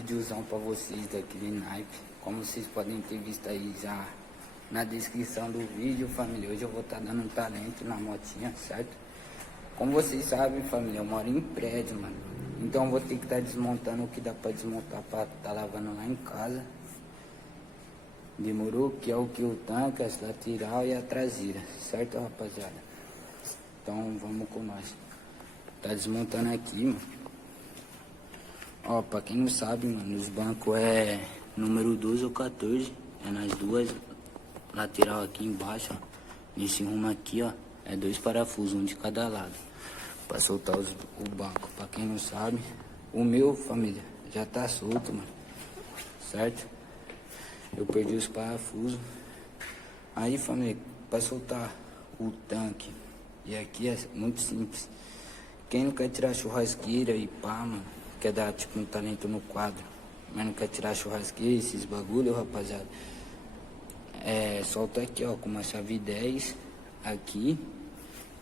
videozão pra vocês daquele naipe. Como vocês podem ter visto aí já na descrição do vídeo, família. Hoje eu vou estar dando um talento na motinha, certo? Como vocês sabem, família, eu moro em prédio, mano. Então eu vou ter que estar desmontando o que dá pra desmontar pra estar lavando lá em casa. Demorou? Que é o que? O tanque, as lateral e a traseira, certo, rapaziada? Então vamos com nós. Tá desmontando aqui, mano. Ó, pra quem não sabe, mano, os bancos é número 12 ou 14. É nas duas lateral aqui embaixo, ó. Nesse rumo aqui, ó, é 2 parafusos, um de cada lado. Pra soltar o banco. Pra quem não sabe, o meu, família, já tá solto, mano. Certo? Eu perdi os parafusos. Aí, família, pra soltar o tanque, e aqui é muito simples. Quem não quer tirar churrasqueira e pá, mano, quer dar tipo um talento no quadro, mas não quer tirar churrasqueira, esses bagulho, rapaziada, solta aqui, ó, com uma chave 10 aqui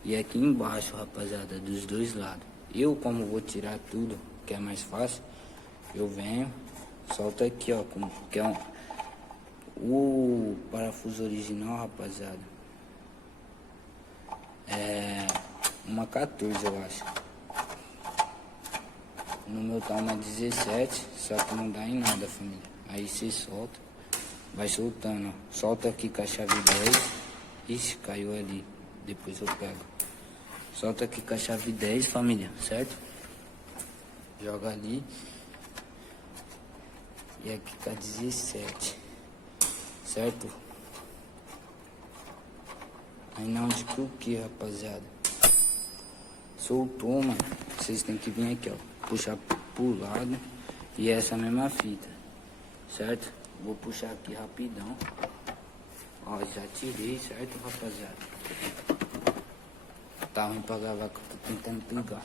e aqui embaixo, rapaziada, dos dois lados. Eu, como vou tirar tudo, que é mais fácil, eu venho, solta aqui, ó, que é o parafuso original, rapaziada, é uma 14, eu acho. No meu tá uma 17, só que não dá em nada, família. Aí você solta, vai soltando, ó. Solta aqui com a chave 10. Ixi, caiu ali, depois eu pego. Solta aqui com a chave 10, família, certo? Joga ali. E aqui com a 17, certo? Aí na onde que o que, rapaziada? Soltou, mano. Vocês tem que vir aqui, ó. Puxar pro lado. E essa mesma fita. Certo? Vou puxar aqui rapidão. Ó, já tirei, certo, rapaziada? Tá ruim pra gravar que eu tô tentando pegar.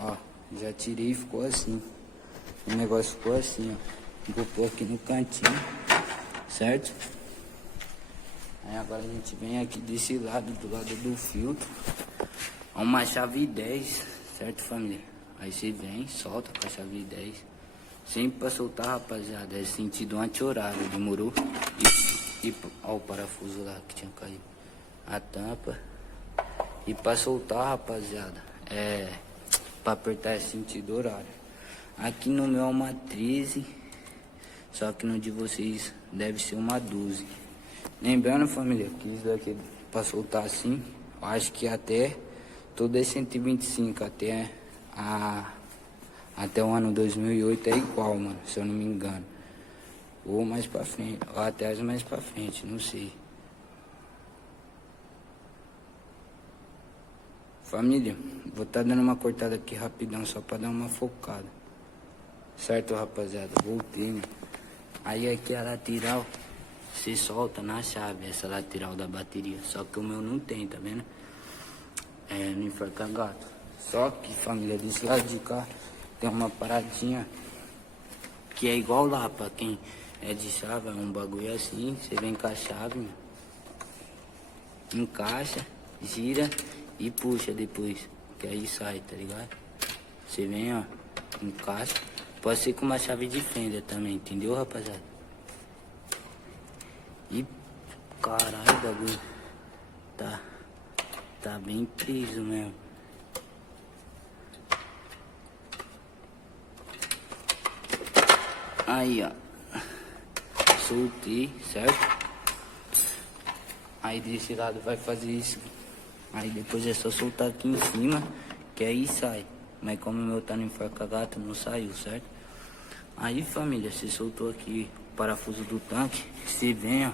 Ó, já tirei e ficou assim. O negócio ficou assim, ó. Vou pôr aqui no cantinho. Certo? Aí agora a gente vem aqui desse lado, do lado do filtro. Uma chave 10, certo, família? Aí você vem, solta com a chave 10. Sempre pra soltar, rapaziada, é sentido anti-horário, demorou? E ó o parafuso lá que tinha caído. A tampa. E pra soltar, rapaziada, pra apertar é sentido horário. Aqui no meu é uma 13, só que no de vocês deve ser uma 12. Lembrando, família, que isso daqui pra soltar assim, eu acho que até todo é 125, até o ano 2008 é igual, mano, se eu não me engano. Ou mais pra frente, ou até mais pra frente, não sei. Família, vou tá dando uma cortada aqui rapidão, só pra dar uma focada. Certo, rapaziada? Voltei, né? Aí aqui a lateral, você solta na chave, essa lateral da bateria. Só que o meu não tem, tá vendo? No enforca gato. Só que, família, desse lado de cá tem uma paradinha que é igual lá, pra quem é de chave, é um bagulho assim. Você vem com a chave, encaixa, gira e puxa depois, que aí sai, tá ligado? Você vem, ó, encaixa. Pode ser com uma chave de fenda também, entendeu, rapaziada? E caralho, o bagulho tá bem preso mesmo. Aí, ó, soltei, certo? Aí desse lado vai fazer isso. Aí depois é só soltar aqui em cima, que aí sai. Mas como o meu tá no enforca-gato, não saiu, certo? Aí, família, você soltou aqui o parafuso do tanque, você vem, ó,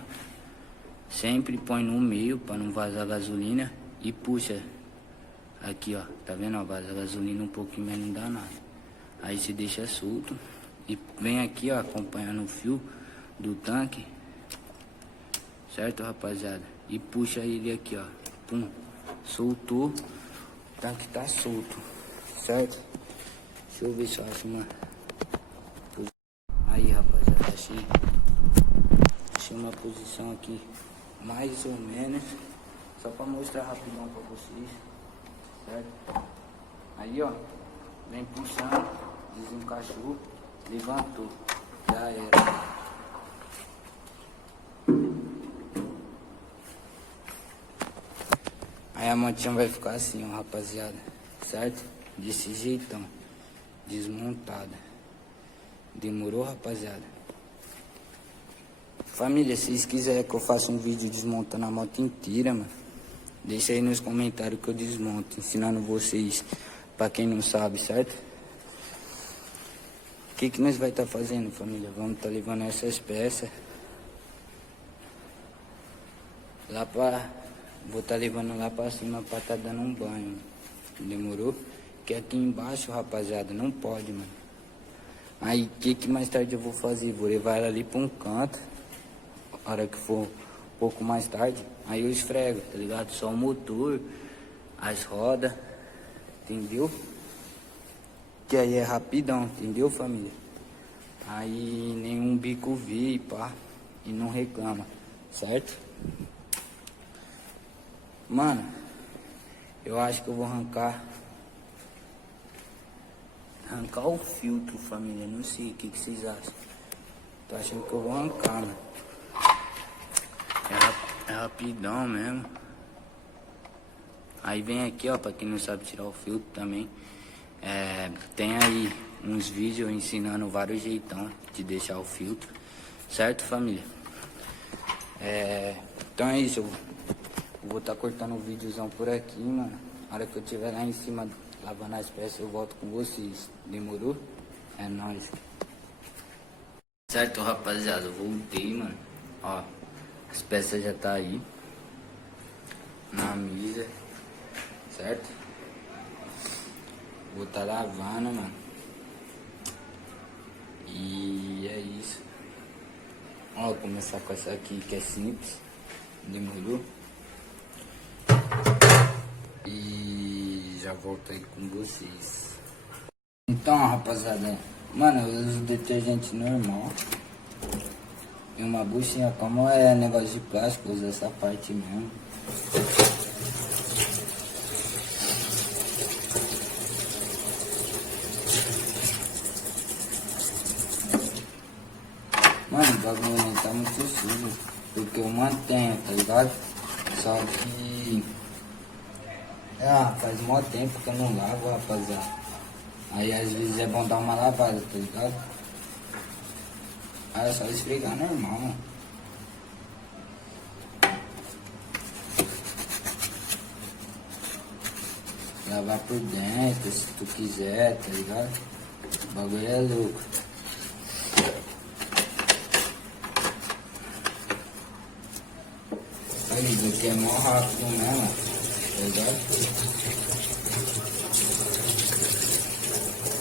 sempre põe no meio pra não vazar gasolina e puxa aqui, ó, tá vendo, ó, vaza gasolina um pouquinho, mas não dá nada. Aí você deixa solto e vem aqui, ó, acompanhando o fio do tanque, certo, rapaziada? E puxa ele aqui, ó, pum, soltou, o tanque tá solto, certo? Deixa eu ver se eu acho uma... Aí, rapaziada, achei uma posição aqui mais ou menos, só pra mostrar rapidão pra vocês, certo? Aí, ó, vem puxando, desencaixou, Levantou. Já era. Aí a motinha vai ficar assim, ó, rapaziada. Certo? Desse jeitão. Desmontada. Demorou, rapaziada? Família, se vocês quiserem que eu faça um vídeo desmontando a moto inteira, mano, deixa aí nos comentários que eu desmonto, ensinando vocês, pra quem não sabe, certo? O que nós vai estar fazendo, família? Vamos estar levando essas peças lá pra... Vou estar levando lá pra cima pra estar dando um banho, demorou? Que aqui embaixo, rapaziada, não pode, mano. Aí, o que mais tarde eu vou fazer? Vou levar ela ali pra um canto, a hora que for um pouco mais tarde, aí eu esfrego, tá ligado? Só o motor, as rodas, entendeu? Que aí é rapidão, entendeu, família? Aí nenhum bico vi, pá, e não reclama, certo? Mano, eu acho que eu vou arrancar o filtro, família, não sei, o que vocês acham? Tô achando que eu vou arrancar, mano. É rapidão mesmo. Aí vem aqui, ó, pra quem não sabe tirar o filtro também. Tem aí uns vídeos ensinando vários jeitão de deixar o filtro. Certo, família? Então é isso. Eu vou estar cortando um videozão por aqui, mano. Na hora que eu estiver lá em cima lavando as peças, eu volto com vocês. Demorou? É nóis. Certo, rapaziada, eu voltei, mano. Ó, as peças já tá aí na mesa, certo? Vou tá lavando, mano. E é isso. Ó, vou começar com essa aqui que é simples. Demorou? E já volto aí com vocês. Então, rapaziada, mano, eu uso detergente normal. E uma buchinha, como é negócio de plástico, eu uso essa parte mesmo. Mano, o bagulho não tá muito sujo, porque eu mantenho, tá ligado? Só que... faz mó tempo que eu não lavo, rapaziada. Aí às vezes é bom dar uma lavada, tá ligado? Aí é só esfregar normal, mano. Lavar por dentro, se tu quiser, tá ligado? O bagulho é louco. Aí, isso aqui é mó rápido mesmo, tá ligado?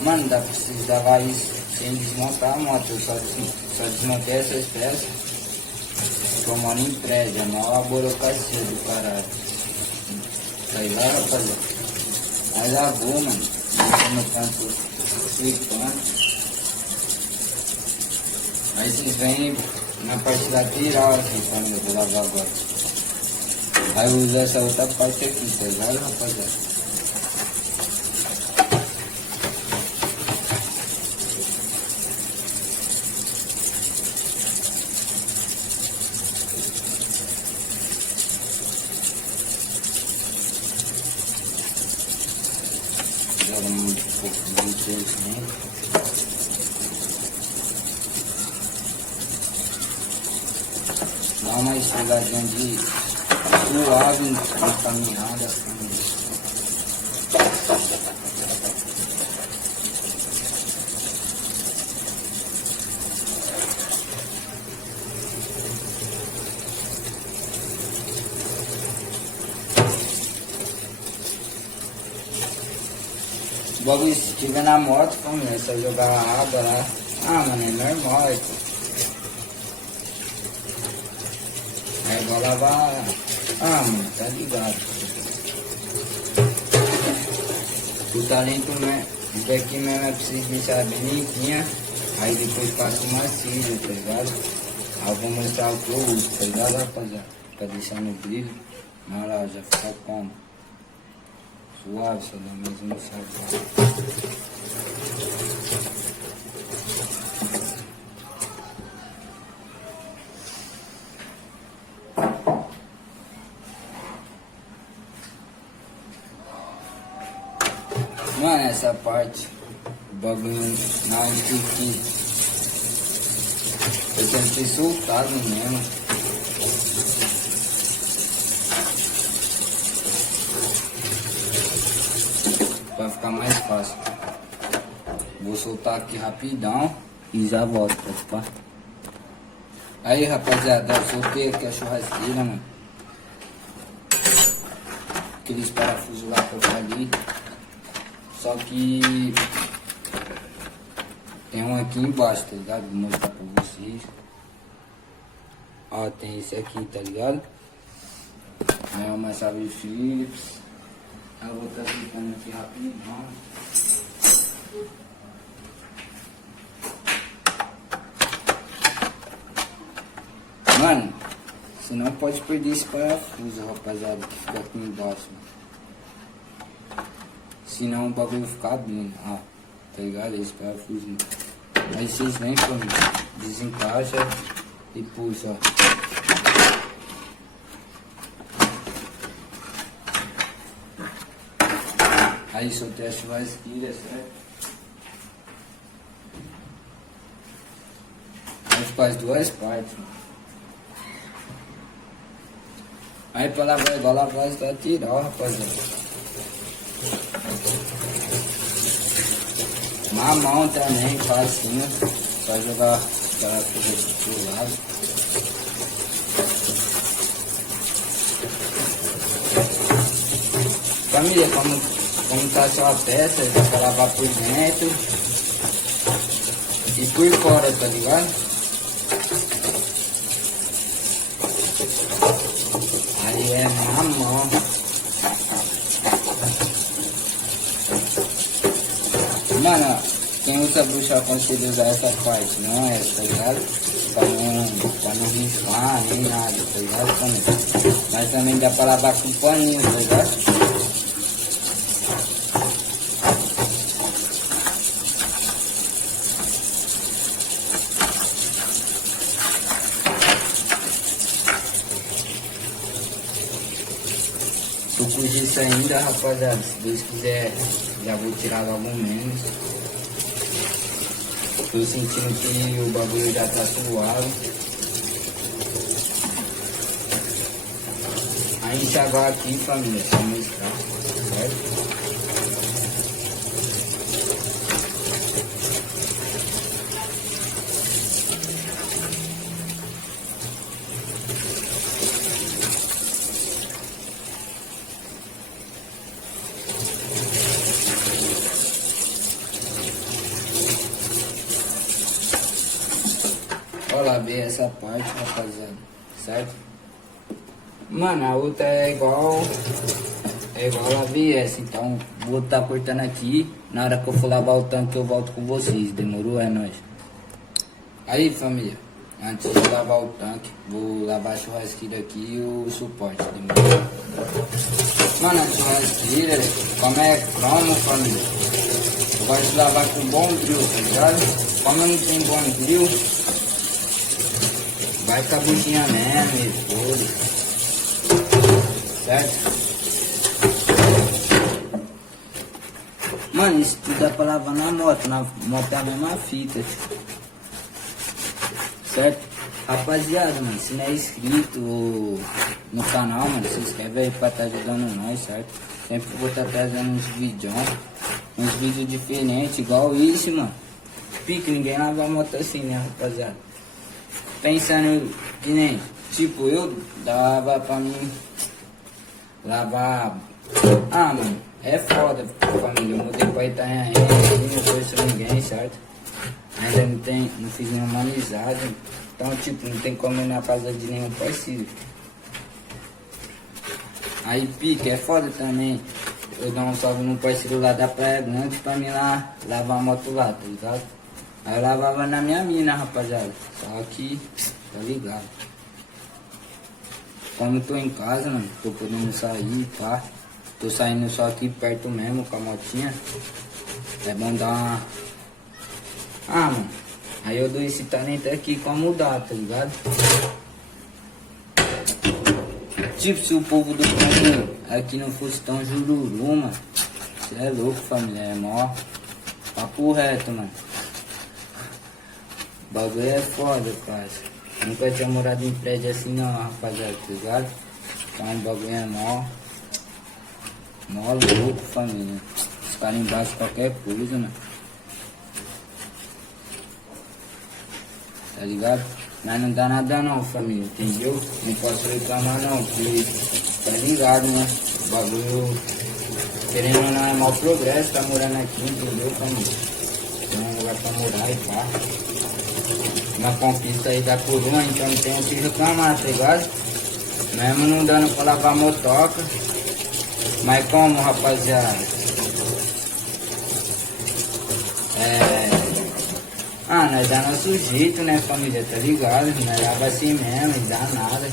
Mano, dá pra vocês lavar isso sem desmontar a moto. Eu só desmontei essas peças. Eu moro em prédio, é mó burocracia do caralho. Tá ligado, rapaziada? Mas lavou, mano. Deixando o canto flipando. Aí vocês vêm na parte lateral aqui, quando eu vou lavar agora. Aí eu uso essa outra parte aqui, tá ligado, rapaziada? Joga muito pouco de detergente. Dá uma esfregadinha de suave na caminhada assim. O bagulho, se tiver na moto, família, é só jogar a água lá. Ah, mano, é normal, é. É igual lavar. Ah, mano, tá ligado. O talento, né? Isso aqui mesmo é preciso deixar bem limpinha. Aí depois passa uma cílio, tá ligado? Aí eu vou mostrar o que eu uso, tá ligado, rapaziada? Pra deixar no brilho. Na hora já fica como? Suave, só dá mesmo no sabor. Mano, essa parte, o bagulho na hora que eu tenho que ter soltado mesmo. Pra ficar mais fácil. Vou soltar aqui rapidão e já volto, tá? Aí, rapaziada, eu soltei aqui a churrasqueira, mano. Aqueles parafusos lá que eu falei. Só que tem um aqui embaixo, tá ligado? Vou mostrar pra vocês. Ó, tem esse aqui, tá ligado? É uma chave Phillips. Eu vou estar clicando aqui rapidão. Mano, você não pode perder esse parafuso, rapaziada, que fica aqui embaixo. Senão o bagulho vai ficar abrindo, ó, tá ligado? Esse parafuso. Aí vocês vêm, família, desencaixa e puxa, ó. Aí soltei a churrasqueira, certo? Aí ficou as duas partes, mano. Aí pra lavar igual lavar está tirar, ó, rapaziada. Na mão também, facinho, pra jogar aquela coisa pro lado. Família, como tá só a peça, dá pra lavar por dentro e por fora, tá ligado? Aí é na mão. Mano, quem usa bruxa aconselha usar essa parte, não essa, tá ligado? Pra não riscar nem nada, tá ligado? Também. Mas também dá pra lavar com paninho, tá ligado? Tô com isso ainda, rapaziada. Se Deus quiser, já vou tirar logo menos. Tô sentindo que o bagulho já tá suave. Aí enxaguar aqui, família, só mostrar, certo? Olha lá, ver essa parte, rapaziada, certo? Mano, a outra é igual a ABS, então vou estar cortando aqui. Na hora que eu for lavar o tanque eu volto com vocês, demorou? É nóis. Aí, família, antes de lavar o tanque, vou lavar a churrasqueira aqui e o suporte, demorou? Mano, a churrasqueira, como é cromo, família, eu gosto de lavar com bom brilho, tá ligado? Como eu não tenho bom brilho, vai com a buchinha mesmo e tudo. Certo? Mano, isso tudo dá pra lavar na moto. Na moto é a mesma fita. Certo? Rapaziada, mano, se não é inscrito no canal, mano, se inscreve aí pra estar ajudando nós, certo? Sempre vou estar trazendo uns vídeos diferentes, igual isso, mano. Pique, ninguém lava a moto assim, né, rapaziada? Pensando que nem, tipo, eu dava pra mim lavar. Ah, mano, é foda, família. Eu mudei pra Itanhaém, não conheço ninguém, certo? Ainda não fiz nenhuma amizade. Então, tipo, não tem como ir na casa de nenhum parceiro. Aí, pique, é foda também. Eu dar um salve no parceiro lá da Praia Grande pra mim lá lavar a moto lá, tá ligado? Aí eu lavava na minha mina, rapaziada. Só que, tá ligado? Como eu tô em casa, mano, tô podendo sair, tá? Tô saindo só aqui perto mesmo com a motinha. É bom dar uma... Ah, mano, aí eu dou esse talento aqui como dá, tá ligado? Tipo, se o povo do campo aqui não fosse tão jururu, mano, Cê é louco, família. É mó papo reto, mano. O bagulho é foda, quase. Nunca tinha morado em prédio assim não, rapaziada, tá ligado? Então o bagulho é mó louco, família. Os caras embaixo qualquer coisa, mano. Tá ligado? Mas não dá nada não, família, entendeu? Não posso reclamar não, porque tá ligado, né? O bagulho, querendo ou não, é mau progresso, tá morando aqui, entendeu, família? Tem um lugar pra morar e pá. Na conquista aí da coroa, então não tem o que reclamar, tá ligado? Mesmo não dando pra lavar a motoca. Mas como, rapaziada? Nós dá nosso jeito, né, família, tá ligado? Nós lava assim mesmo, e dá nada.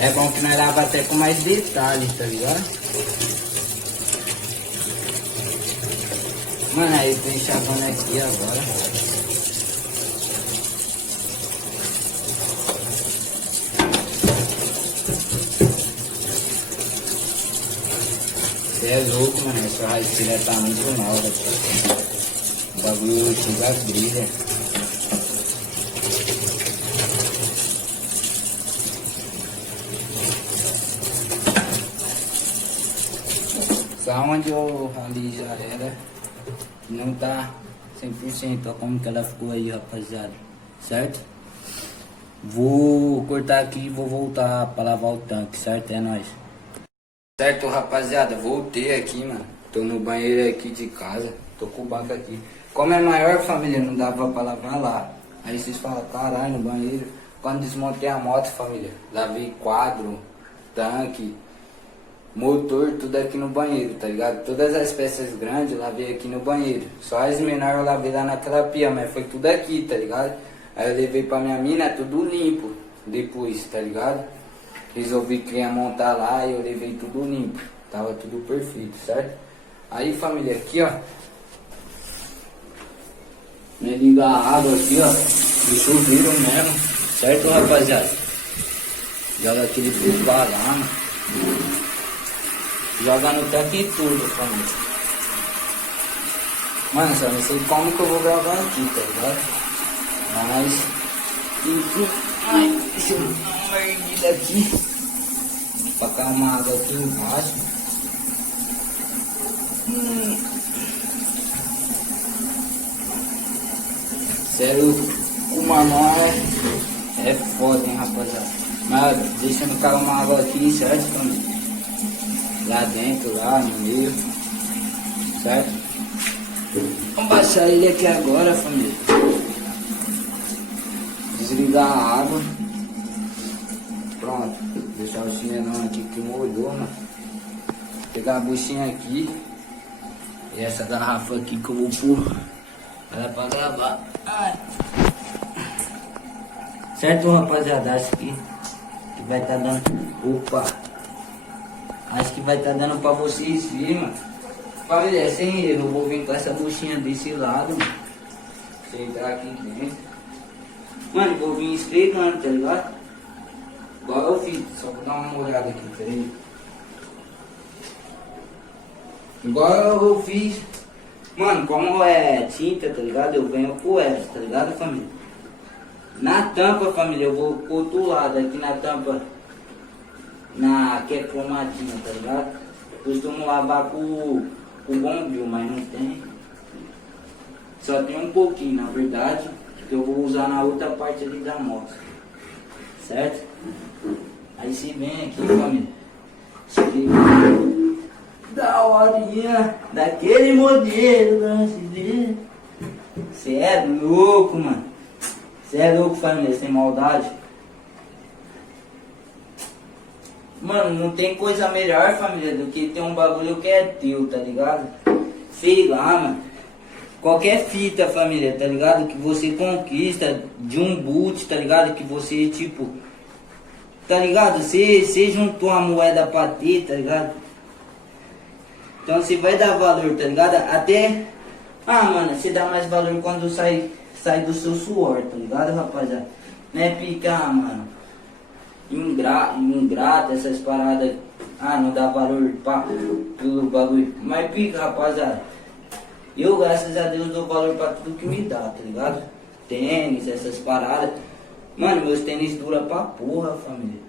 É bom que nós lava até com mais detalhes, tá ligado? Mano, aí tô enxavando aqui agora. Você é louco, mano, essa raizeira tá muito nova. O bagulho chega a brilha. Só onde eu ali já era, não tá 100%, ó como que ela ficou aí, rapaziada, certo? Vou cortar aqui e vou voltar pra lavar o tanque, certo? É nóis. Certo, rapaziada, voltei aqui, mano. Tô no banheiro aqui de casa, tô com o banco aqui. Como é maior, família, não dava pra lavar lá. Aí vocês falam, caralho, no banheiro. Quando desmontei a moto, família, lavei quadro, tanque, motor, tudo aqui no banheiro, tá ligado? Todas as peças grandes eu lavei aqui no banheiro. Só as menores eu lavei lá naquela pia, mas foi tudo aqui, tá ligado? Aí eu levei pra minha mina, tudo limpo depois, tá ligado? Resolvi que ia montar lá e eu levei tudo limpo. Tava tudo perfeito, certo? Aí, família, aqui, ó. Me liga a água aqui, ó. Do chuveiro mesmo, certo, rapaziada? Joga aquele pouco lá, mano. Joga no tanque e tudo, família. Mano, só não sei como que eu vou gravar aqui, tá ligado? Mas, enfim. Ai, deixa eu dar uma mordida aqui. Pra calmar a água aqui embaixo. Sério, o mano é foda, hein, rapaziada. Mas deixando calmar a água aqui, certo, família? Lá dentro, lá no meio, certo? Vamos baixar ele aqui agora, família. Desligar a água. Pronto, deixar o chinelão aqui que molhou, mano. Pegar a buchinha aqui. E essa garrafa aqui que eu vou pôr ela pra gravar. Ai. Certo, rapaziada? Acho que vai estar dando. Opa! Acho que vai estar dando pra vocês verem, mano. Família, sem erro, eu vou vir com essa buchinha desse lado, mano. Deixa eu entrar aqui dentro. Mano, vou vir esfregando, tá ligado? Igual eu fiz, só vou dar uma olhada aqui, peraí. Igual eu fiz. Mano, como é tinta, tá ligado? Eu venho por essa, tá ligado, família? Na tampa, família, eu vou pro outro lado, aqui na tampa. Que é cromatina, tá ligado? Costumo lavar com bombril, mas não tem. Só tem um pouquinho, na verdade, que eu vou usar na outra parte ali da moto. Certo? Aí se vem aqui, família. Cheguei da horinha, daquele modelo brasileiro. Cê é louco, mano. Cê é louco, família, sem maldade. Mano, não tem coisa melhor, família, do que ter um bagulho que é teu, tá ligado? Sei lá, mano. Qualquer fita, família, tá ligado? Que você conquista de um boot, tá ligado? Que você, tipo... Tá ligado? Você juntou a moeda pra ter, tá ligado? Então você vai dar valor, tá ligado? Até... mano, você dá mais valor quando sai do seu suor, tá ligado, rapaziada? Não é picar, mano. Ingrato, essas paradas Ah, não dá valor pelo bagulho. Mas pica, rapaziada. Eu, graças a Deus, dou valor pra tudo que me dá, tá ligado? Tênis, essas paradas. Mano, meus tênis duram pra porra, família.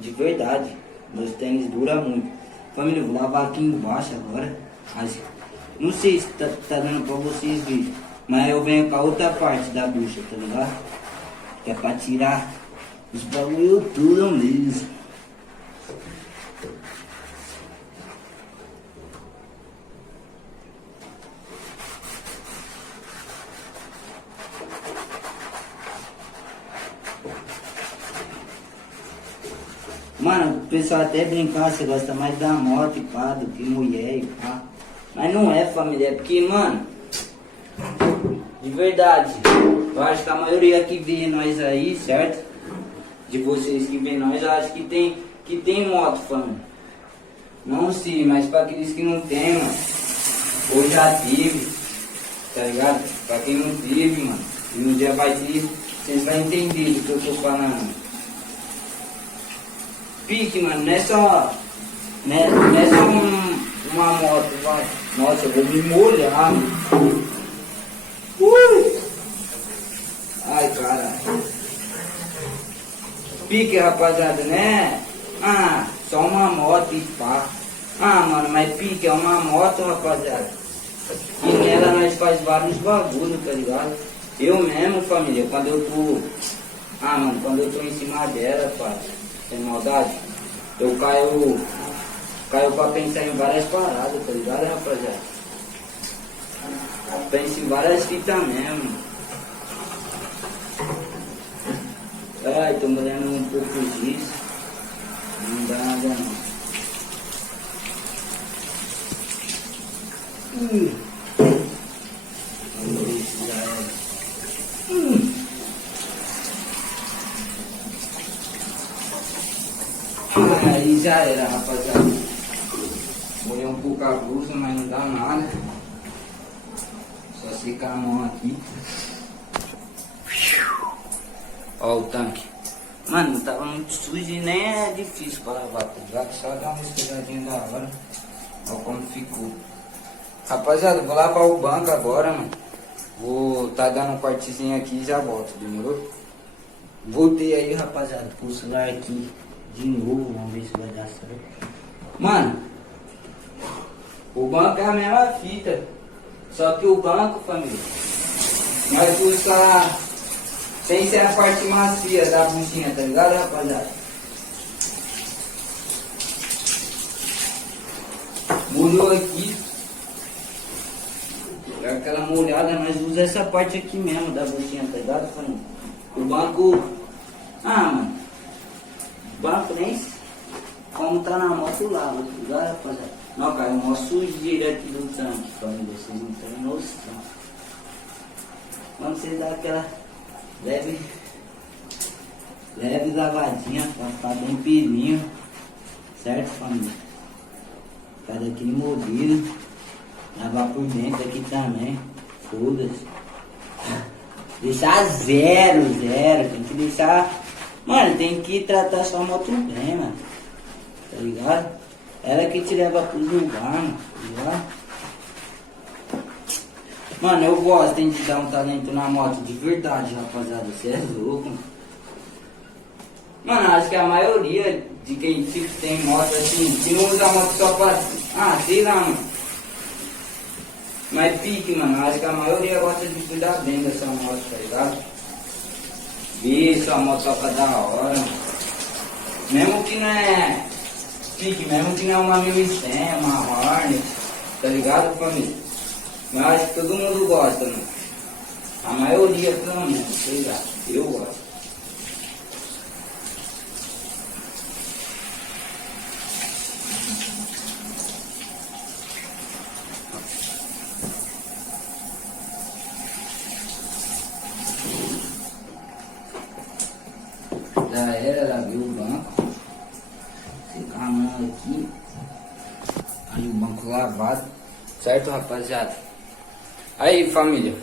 De verdade. Meus tênis duram muito. Família, eu vou lavar aqui embaixo agora. Mas não sei se tá dando pra vocês verem. Mas eu venho com a outra parte da bucha, tá ligado? Que é pra tirar os bagulho tudo mesmo. Mano, o pessoal até brincar, você gosta mais da moto e pá, do que mulher e pá. Mas não é, família, é porque, mano, de verdade, eu acho que a maioria que vê nós aí, certo? De vocês que vê nós, eu acho que tem moto, família. Não sei, mas pra aqueles que não tem, mano, ou já tive, tá ligado? Pra quem não teve, mano, e um dia vai ter, vocês vão entender do que eu tô falando. Pique, mano, não é só uma moto, vai. Nossa, eu vou me molhar, mano. Ai, caralho. Pique, rapaziada, né? Ah, só uma moto e pá. Ah, mano, mas pique é uma moto, rapaziada. E nela nós faz vários bagulhos, tá ligado? Eu mesmo, família, quando eu tô... Ah, mano, quando eu tô em cima dela, pai, sem maldade, eu caio pra pensar em várias paradas, tá ligado, rapaziada? Penso em várias fitas mesmo. Ai, tô molhando um pouco disso. Não dá nada não. Vamos ver se já era. Aí já era, rapaziada. Molhei um pouco a blusa, mas não dá nada. Só secar a mão aqui. Ó o tanque. Mano, tava muito sujo e nem é difícil pra lavar, tá ligado? Só dar uma esfregadinha da hora. Ó como ficou. Rapaziada, vou lavar o banco agora, mano. Vou tá dando um cortezinho aqui e já volto, demorou? Voltei aí, rapaziada, com o celular aqui de novo, vamos ver se vai dar certo. Mano, o banco é a mesma fita. Só que o banco, família, nós usa sem ser a parte macia da buchinha, tá ligado, rapaziada? Molhou aqui. Dá aquela molhada, nós usa essa parte aqui mesmo da buchinha, tá ligado, família? O banco... Ah, mano. O banco nem... Como tá na moto lava, tá ligado, rapaziada? Não, cara, eu mostro sujeira aqui do tanque, família. Vocês não têm noção. Quando você dá aquela leve lavadinha pra ficar bem pirinho, certo, família? Ficar daquele modelo, lavar por dentro aqui também, foda-se. Deixar zero, tem que deixar, mano, tem que tratar sua moto bem, mano, tá ligado? Ela que te leva pros lugares, mano, tá ligado? Mano, eu gosto, hein, de dar um talento na moto, de verdade, rapaziada, você é louco, mano. Mano, acho que a maioria de quem tipo, tem moto assim, que não usa moto só pra... Ah, sei lá, mano. Mas pique, mano, acho que a maioria gosta de cuidar bem dessa moto, tá ligado? Isso, a moto só pra dar hora, mano. Mesmo que não é... Pique, mesmo que não é uma 1100, uma Hornet, tá ligado, família? Mas acho que todo mundo gosta, mano. A maioria, pelo menos, sei lá, eu gosto. Já era, lavei o banco. Secar a mão aqui. Aí o banco lavado. Certo, rapaziada? Aí, família.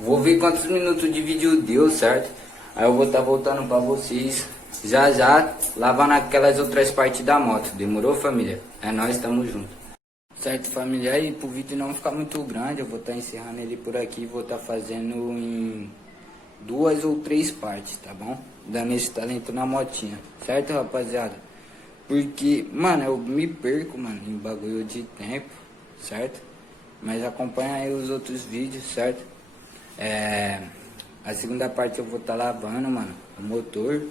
Vou ver quantos minutos de vídeo deu, certo? Aí eu vou estar voltando pra vocês. já já lavando aquelas outras partes da moto. Demorou, família? É nóis, tamo junto. Certo, família? E pro vídeo não ficar muito grande, eu vou estar encerrando ele por aqui. Vou estar fazendo em 2 ou 3 partes, tá bom? Dando esse talento na motinha, certo, rapaziada? Porque, mano, eu me perco, mano, em bagulho de tempo, certo? Mas acompanha aí os outros vídeos, certo? A segunda parte eu vou estar lavando, mano, o motor,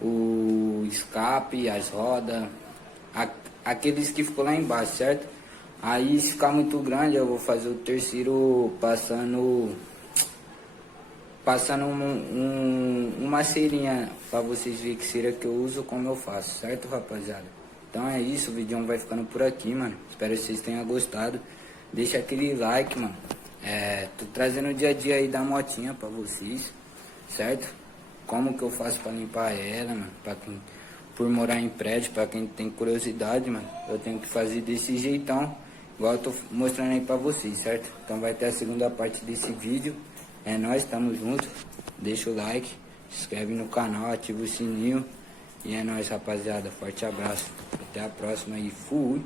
o escape, as rodas, aqueles que ficou lá embaixo, certo? Aí se ficar muito grande eu vou fazer o terceiro passando uma cerinha pra vocês verem que cera que eu uso, como eu faço, certo, rapaziada? Então é isso, o vídeo vai ficando por aqui, mano. Espero que vocês tenham gostado. Deixa aquele like, mano. Tô trazendo o dia a dia aí da motinha pra vocês, certo? Como que eu faço pra limpar ela, mano? Por morar em prédio, pra quem tem curiosidade, mano, eu tenho que fazer desse jeitão, igual eu tô mostrando aí pra vocês, certo? Então vai ter a segunda parte desse vídeo. É nóis, tamo junto. Deixa o like, se inscreve no canal, ativa o sininho. E é nóis, rapaziada. Forte abraço. Até a próxima e fui.